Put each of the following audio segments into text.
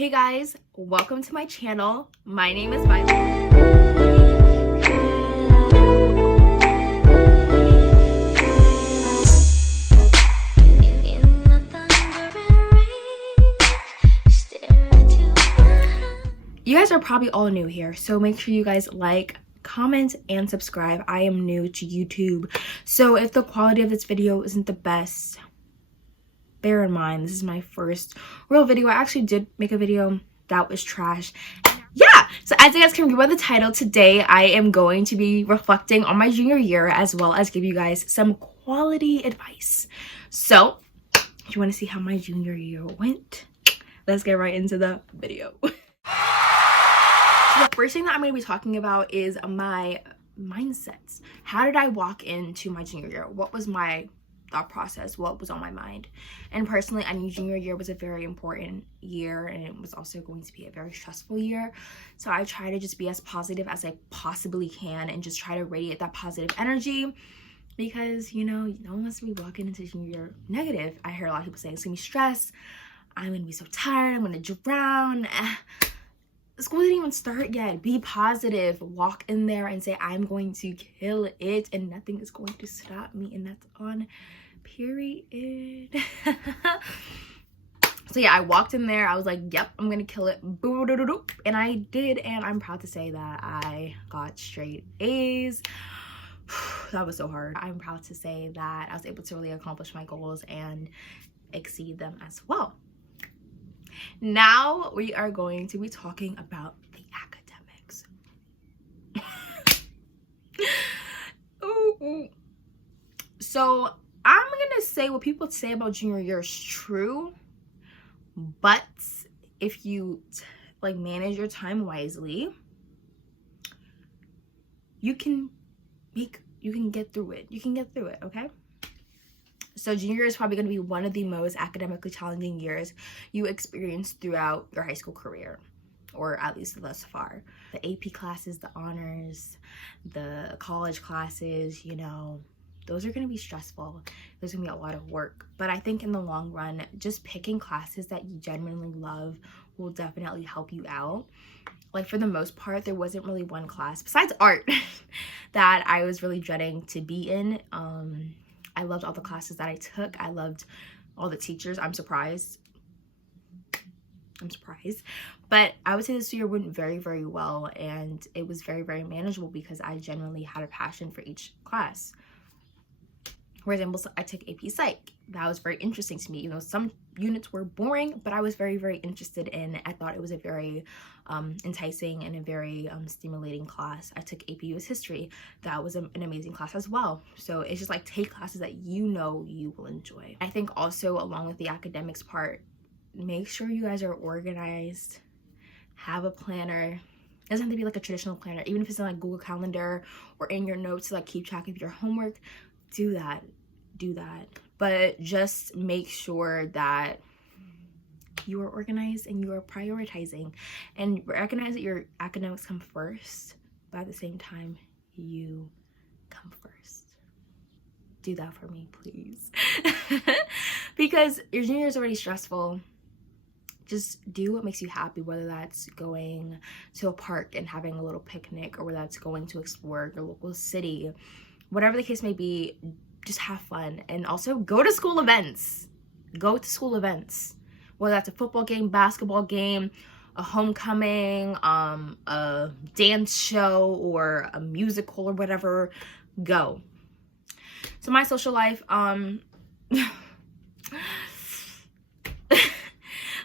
Hey guys, welcome to my channel. My name is Violet. You guys are probably all new here, so make sure you guys like, comment, and subscribe. I am new to YouTube, so if the quality of this video isn't the best, bear in mind this is my first real video. I actually did make a video that was trash. Yeah, so as you guys can read by the title, today I am going to be reflecting on my junior year as well as give you guys some quality advice. So if you want to see how my junior year went, let's get right into the video. So the first thing that I'm going to be talking about is my mindsets. How did I walk into my junior year? What was my thought process? What was on my mind? And personally, I knew junior year was a very important year, and it was also going to be a very stressful year. So I try to just be as positive as I possibly can and just try to radiate that positive energy, because you know, no one wants to be walking into junior year negative. I hear a lot of people saying it's gonna be stress, I'm gonna be so tired, I'm gonna drown. School didn't even start yet. Be positive. Walk in there and say, I'm going to kill it and nothing is going to stop me. And that's on period. So yeah, I walked in there. I was like, yep, I'm going to kill it. And I did. And I'm proud to say that I got straight A's. That was so hard. I'm proud to say that I was able to really accomplish my goals and exceed them as well. Now we are going to be talking about the academics. Ooh. So I'm gonna say what people say about junior year is true, but if you manage your time wisely, you can get through it. You can get through it, okay? So junior year is probably going to be one of the most academically challenging years you experience throughout your high school career, or at least thus far. The AP classes, the honors, the college classes, you know, those are going to be stressful. There's going to be a lot of work. But I think in the long run, just picking classes that you genuinely love will definitely help you out. Like, for the most part, there wasn't really one class besides art that I was really dreading to be in. I loved all the classes that I took. I loved all the teachers. I'm surprised. But I would say this year went very, very well, and it was very, very manageable because I genuinely had a passion for each class. For example, I took AP Psych. That was very interesting to me. You know, some units were boring, but I was very, very interested in it. I thought it was a very enticing and a very stimulating class. I took AP US History. That was an amazing class as well. So it's just like, take classes that you know you will enjoy. I think also, along with the academics part, make sure you guys are organized. Have a planner. It doesn't have to be like a traditional planner. Even if it's in like Google Calendar or in your notes to like keep track of your homework, do that. But just make sure that you are organized and you are prioritizing, and recognize that your academics come first, but at the same time, you come first. Do that for me, please. Because your junior year is already stressful. Just do what makes you happy, whether that's going to a park and having a little picnic, or whether that's going to explore your local city. Whatever the case may be, just have fun. And also go to school events. Whether that's a football game, basketball game, a homecoming, a dance show, or a musical, or whatever, go. So my social life,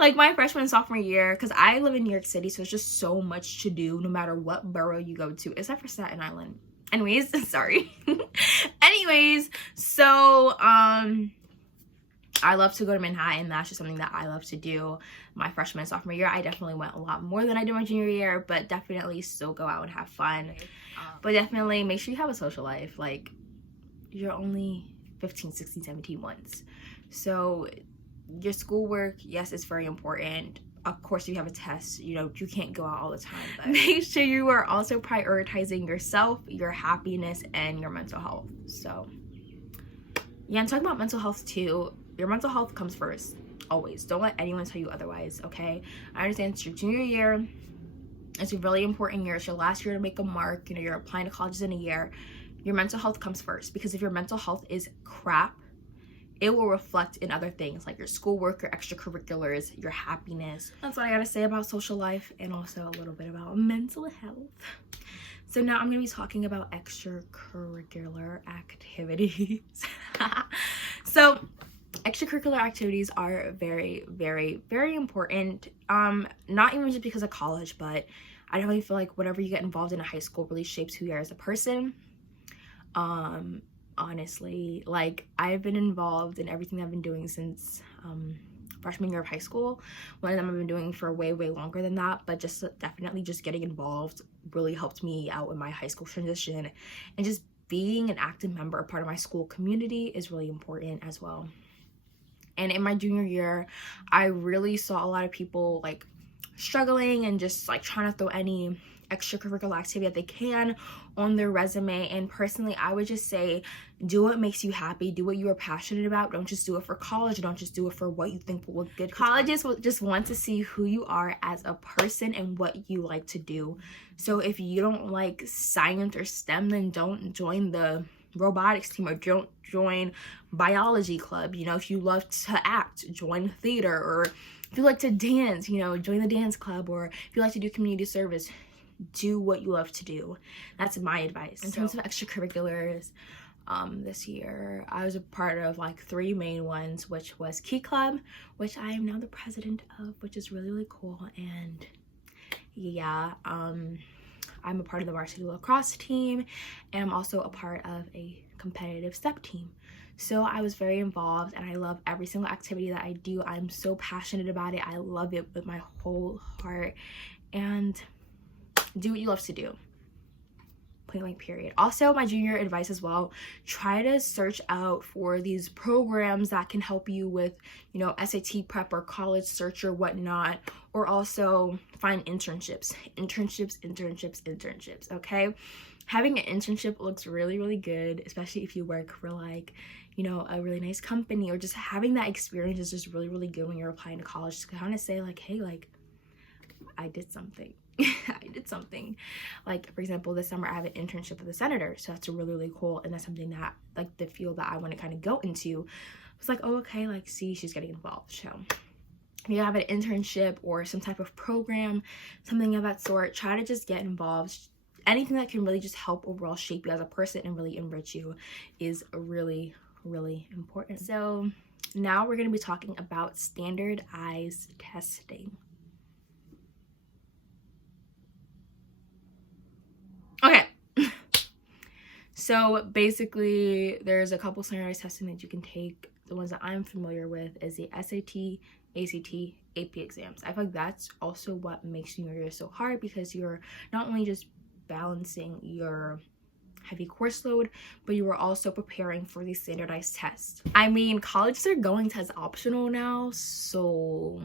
like my freshman and sophomore year, because I live in New York City, so it's just so much to do no matter what borough you go to, except for Staten Island. Anyways, sorry. Anyways, so I love to go to Manhattan. That's just something that I love to do. My freshman and sophomore year, I definitely went a lot more than I did my junior year, but definitely still go out and have fun. But definitely make sure you have a social life. Like, you're only 15, 16, 17 months. So your schoolwork, yes, it's very important. Of course, if you have a test, you know, you can't go out all the time, but make sure you are also prioritizing yourself, your happiness, and your mental health. So yeah, I'm talking about mental health too. Your mental health comes first. always. Don't let anyone tell you otherwise, okay? I understand it's your junior year. It's a really important year. It's your last year to make a mark. You know, you're applying to colleges in a year. Your mental health comes first, because if your mental health is crap, it will reflect in other things like your schoolwork, your extracurriculars, your happiness. That's what I gotta say about social life, and also a little bit about mental health. So now I'm gonna be talking about extracurricular activities. So extracurricular activities are very, very, very important. Not even just because of college, but I definitely feel like whatever you get involved in high school really shapes who you are as a person. Honestly, like, I've been involved in everything I've been doing since freshman year of high school. One of them I've been doing for way longer than that, but just definitely just getting involved really helped me out in my high school transition, and just being an active member, a part of my school community, is really important as well. And in my junior year, I really saw a lot of people like struggling and just like trying to throw any extracurricular activity that they can on their resume. And personally, I would just say, do what makes you happy, do what you are passionate about. Don't just do it for college, don't just do it for what you think will look good. Colleges will just want to see who you are as a person and what you like to do. So if you don't like science or STEM, then don't join the robotics team, or don't join biology club. You know, if you love to act, join theater. Or if you like to dance, you know, join the dance club. Or if you like to do community service, do what you love to do. That's my advice. In terms of extracurriculars, this year I was a part of like 3 main ones, which was Key Club, which I am now the president of, which is really cool. And yeah, I'm a part of the varsity lacrosse team, and I'm also a part of a competitive step team. So I was very involved, and I love every single activity that I do. I'm so passionate about it. I love it with my whole heart. And do what you love to do. Point blank period. Also, my junior advice as well, try to search out for these programs that can help you with, you know, SAT prep or college search or whatnot. Or also find internships, okay? Having an internship looks really good, especially if you work for like, you know, a really nice company, or just having that experience is just really good when you're applying to college, to kind of say like, hey, like, I did something. I did something. Like, for example, this summer I have an internship with the senator, so that's really cool. And that's something that, like, the field that I want to kind of go into, it's like, oh, okay, like, see, she's getting involved. So if you have an internship or some type of program, something of that sort, try to just get involved. Anything that can really just help overall shape you as a person and really enrich you is really important. So now we're going to be talking about standardized testing. Okay, so basically there's a couple standardized testing that you can take. The ones that I'm familiar with is the SAT, ACT, AP exams. I feel like that's also what makes junior year so hard, because you're not only just balancing your heavy course load, but you are also preparing for these standardized tests. I mean, colleges are going to as optional now, so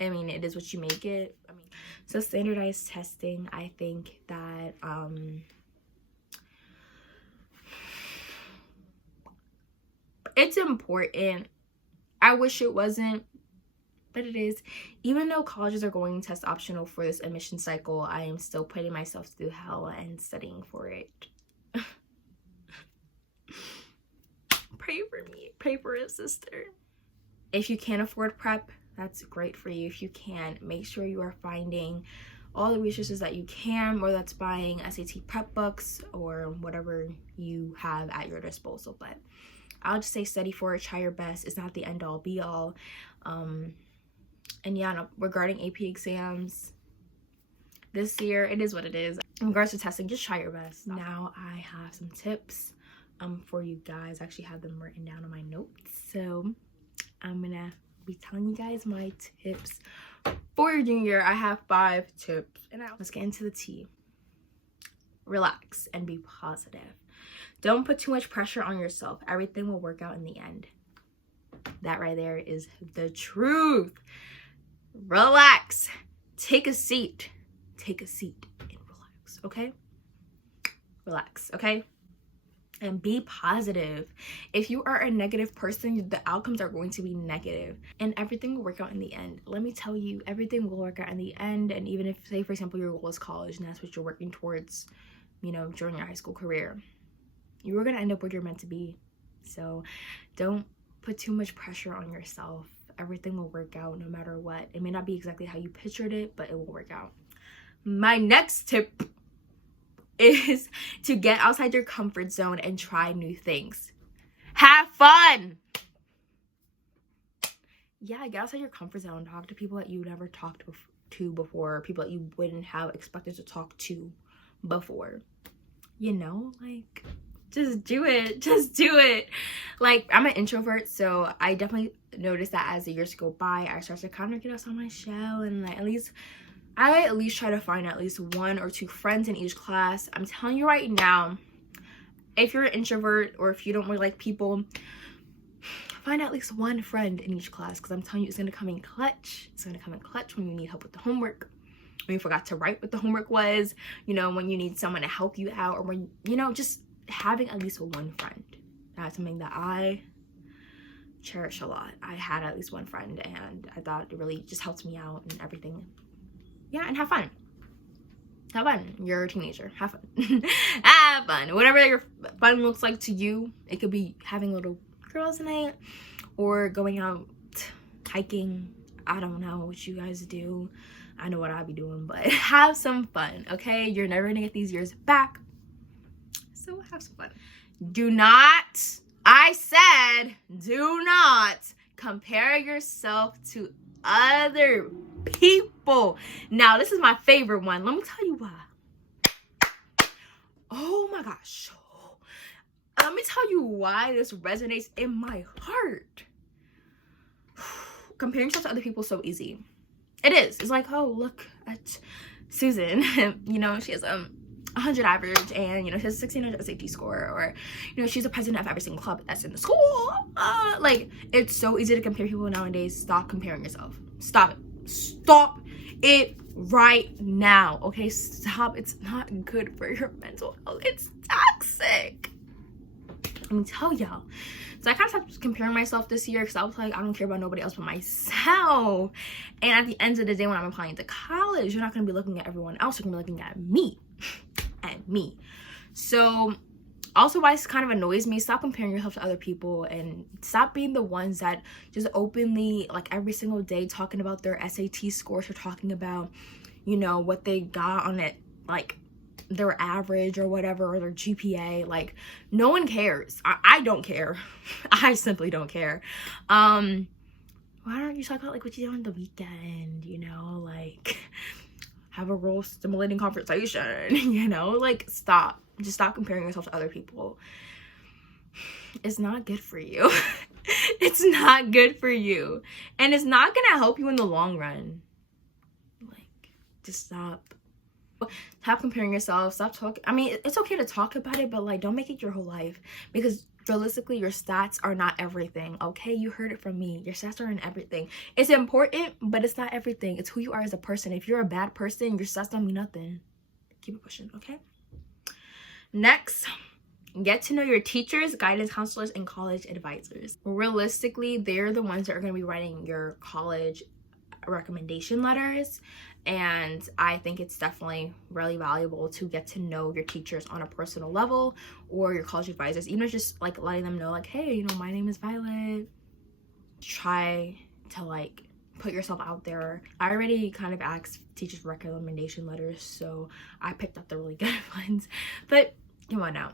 I mean, it is what you make it. I mean, so standardized testing, I think that it's important. I wish it wasn't, but it is. Even though colleges are going test optional for this admission cycle, I am still putting myself through hell and studying for it. Pray for me. Pray for a sister. If you can't afford prep, that's great for you. If you can, make sure you are finding all the resources that you can, whether that's buying SAT prep books or whatever you have at your disposal. But I'll just say study for it, try your best. It's not the end all be all. And yeah, no, regarding AP exams this year, it is what it is. In regards to testing, just try your best. Now I have some tips for you guys. I actually have them written down on my notes, so I'm gonna be telling you guys my tips for your junior year. I have 5 tips, and let's get into the tea. Relax and be positive. Don't put too much pressure on yourself. Everything will work out in the end. That right there is the truth. Relax. Take a seat and relax, okay? Relax, okay? and be positive. If you are a negative person, the outcomes are going to be negative, and everything will work out in the end. Let me tell you, everything will work out in the end. And even if, say for example, your goal is college and that's what you're working towards, you know, during your high school career, you are going to end up where you're meant to be. So don't put too much pressure on yourself. Everything will work out no matter what. It may not be exactly how you pictured it, but it will work out. My next tip is to get outside your comfort zone and try new things. Have fun. Yeah, get outside your comfort zone. Talk to people that you never talked to before, people that you wouldn't have expected to talk to before. You know, like, just do it. Just do it. Like, I'm an introvert, so I definitely noticed that as the years go by, I started to kind of get outside my shell, and like, I at least try to find at least 1 or 2 friends in each class. I'm telling you right now, if you're an introvert or if you don't really like people, find at least 1 friend in each class, because I'm telling you, it's going to come in clutch. It's going to come in clutch when you need help with the homework, when you forgot to write what the homework was, you know, when you need someone to help you out, or when, you know, just having at least 1 friend. That's something that I cherish a lot. I had at least 1 friend, and I thought it really just helped me out and everything. Yeah, and have fun. Have fun. You're a teenager. Have fun. Have fun. Whatever your fun looks like to you. It could be having a little girls' night or going out hiking. I don't know what you guys do. I know what I'll be doing, but have some fun, okay? You're never gonna get these years back. So have some fun. Do not, I said, do not compare yourself to other people. Now, this is my favorite one. Let me tell you why. Oh my gosh. Let me tell you why this resonates in my heart. Comparing yourself to other people is so easy. It is. It's like, oh, look at Susan. You know, she has 100 average, and you know, she has 1600 SAT score, or you know, she's the president of every single club that's in the school. Like, it's so easy to compare people nowadays. Stop comparing yourself. Stop it. Stop it right now. Okay, stop. It's not good for your mental health. It's toxic. Let me tell y'all. So I kind of stopped comparing myself this year, because I was like, I don't care about nobody else but myself. And at the end of the day, when I'm applying to college, you're not going to be looking at everyone else. You're going to be looking at me. At me. So also, why this kind of annoys me, stop comparing yourself to other people, and stop being the ones that just openly, like, every single day talking about their SAT scores, or talking about, you know, what they got on it, like their average or whatever, or their GPA. Like, no one cares. I don't care. I simply don't care. Why don't you talk about like what you do on the weekend, you know, like have a real stimulating conversation, you know? Like, stop. Just stop comparing yourself to other people. It's not good for you. It's not good for you. And it's not gonna help you in the long run. Like, just stop. Stop comparing yourself. Stop talking. I mean, it's okay to talk about it, but like, don't make it your whole life, because realistically, your stats are not everything. Okay, you heard it from me. Your stats aren't everything. It's important, but it's not everything. It's who you are as a person. If you're a bad person, your stats don't mean nothing. Keep it pushing. Okay, next, get to know your teachers, guidance counselors, and college advisors. Realistically, they're the ones that are going to be writing your college recommendation letters, and I think it's definitely really valuable to get to know your teachers on a personal level, or your college advisors, even if just like letting them know, like, hey, you know, my name is Violet. Try to like put yourself out there. I already kind of asked teachers for recommendation letters, so I picked up the really good ones. But come on now,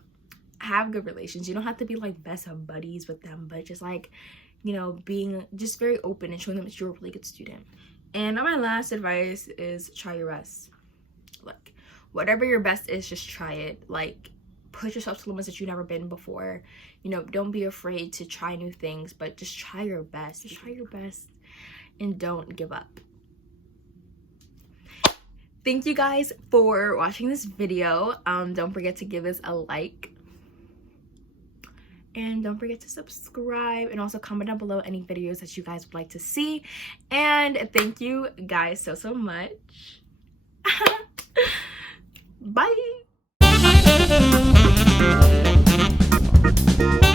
have good relations. You don't have to be like best of buddies with them, but just like, you know, being just very open and showing them that you're a really good student. And my last advice is try your best. Like, whatever your best is, just try it. Like, push yourself to limits that you've never been before. You know, don't be afraid to try new things, but just try your best. Just try your best and don't give up. Thank you guys for watching this video. Don't forget to give us a like. And don't forget to subscribe, and also comment down below any videos that you guys would like to see. And thank you guys so much. Bye. bye.